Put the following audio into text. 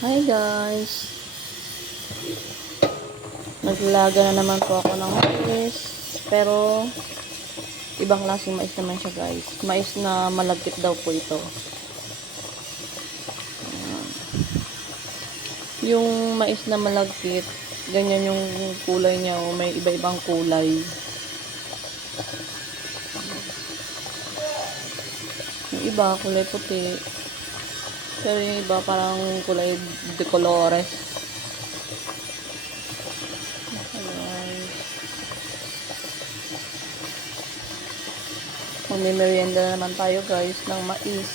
Hi guys! Naglaga na naman po ako ng mais. Pero, ibang klaseng mais naman siya guys. Mais na malagkit daw po ito. Yung mais na malagkit, ganyan yung kulay niya. O may iba-ibang kulay. Yung iba, kulay puti. Pero yung iba, parang kulay de colores. Magme-merienda na naman tayo guys ng mais.